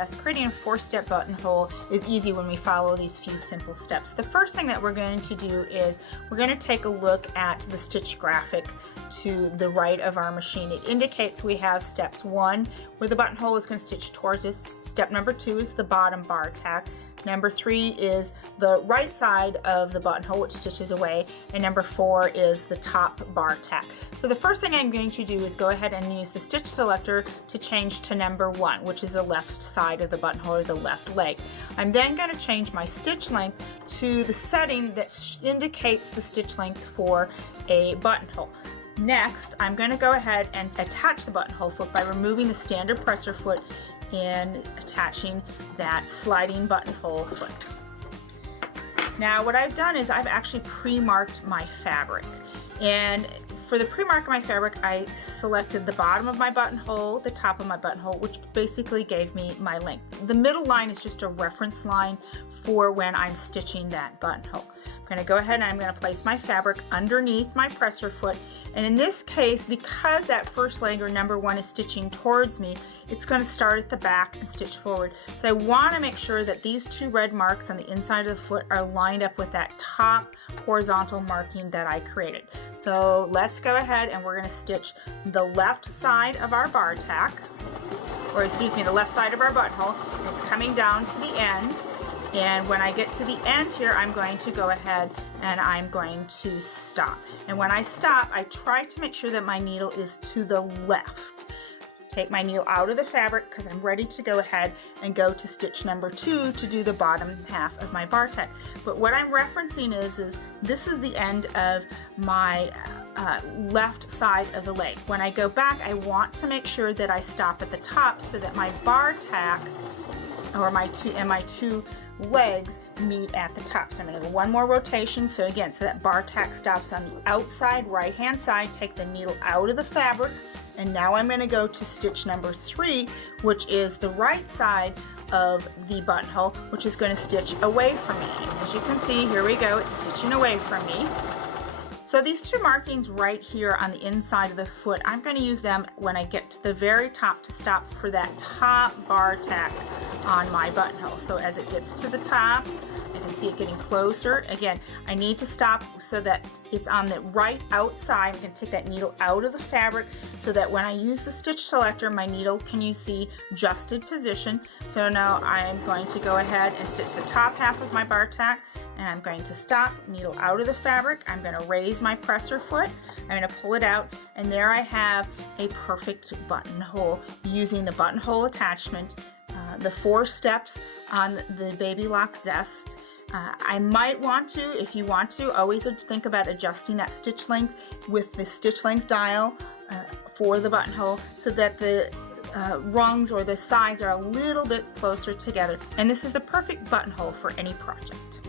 Zest, creating a 4-step buttonhole is easy when we follow these few simple steps. The first thing that we're going to do is we're going to take a look at the stitch graphic to the right of our machine. It indicates we have steps 1, where the buttonhole is going to stitch towards us. Step number 2 is the bottom bar tack. Number 3 is the right side of the buttonhole, which stitches away, and number 4 is the top bar tack. So the first thing I'm going to do is go ahead and use the stitch selector to change to number 1, which is the left side of the buttonhole, or the left leg. I'm then going to change my stitch length to the setting that indicates the stitch length for a buttonhole. Next, I'm going to go ahead and attach the buttonhole foot by removing the standard presser foot and attaching that sliding buttonhole foot. Now what I've done is I've actually pre-marked my fabric, and for the pre-mark of my fabric I selected the bottom of my buttonhole, the top of my buttonhole, which basically gave me my length. The middle line is just a reference line for when I'm stitching that buttonhole. I'm going to go ahead and I'm going to place my fabric underneath my presser foot, and in this case, because that first leg, or number 1, is stitching towards me, it's going to start at the back and stitch forward. So I want to make sure that these 2 red marks on the inside of the foot are lined up with that top horizontal marking that I created. So let's go ahead and we're going to stitch the left side of our bar tack, or excuse me, the left side of our buttonhole. It's coming down to the end. And when I get to the end here, I'm going to go ahead and I'm going to stop. And when I stop, I try to make sure that my needle is to the left. Take my needle out of the fabric because I'm ready to go ahead and go to stitch number 2 to do the bottom half of my bar tack. But what I'm referencing is this is the end of my left side of the leg. When I go back, I want to make sure that I stop at the top so that my bar tack, or my two legs, meet at the top. So I'm going to go one more rotation. So again, so that bar tack stops on the outside right hand side. Take the needle out of the fabric, and now I'm going to go to stitch number 3, which is the right side of the buttonhole, which is going to stitch away from me. As you can see, here we go, it's stitching away from me. So these 2 markings right here on the inside of the foot, I'm going to use them when I get to the very top to stop for that top bar tack on my buttonhole. So as it gets to the top, I can see it getting closer. Again, I need to stop so that it's on the right outside. I'm going to take that needle out of the fabric so that when I use the stitch selector, my needle can, you see, adjusted position. So now I'm going to go ahead and stitch the top half of my bar tack, and I'm going to stop, needle out of the fabric. I'm going to raise my presser foot. I'm going to pull it out, and there I have a perfect buttonhole using the buttonhole attachment, the 4 steps on the Baby Lock Zest. I might want to, if you want to, always think about adjusting that stitch length with the stitch length dial for the buttonhole so that the rungs or the sides are a little bit closer together. And this is the perfect buttonhole for any project.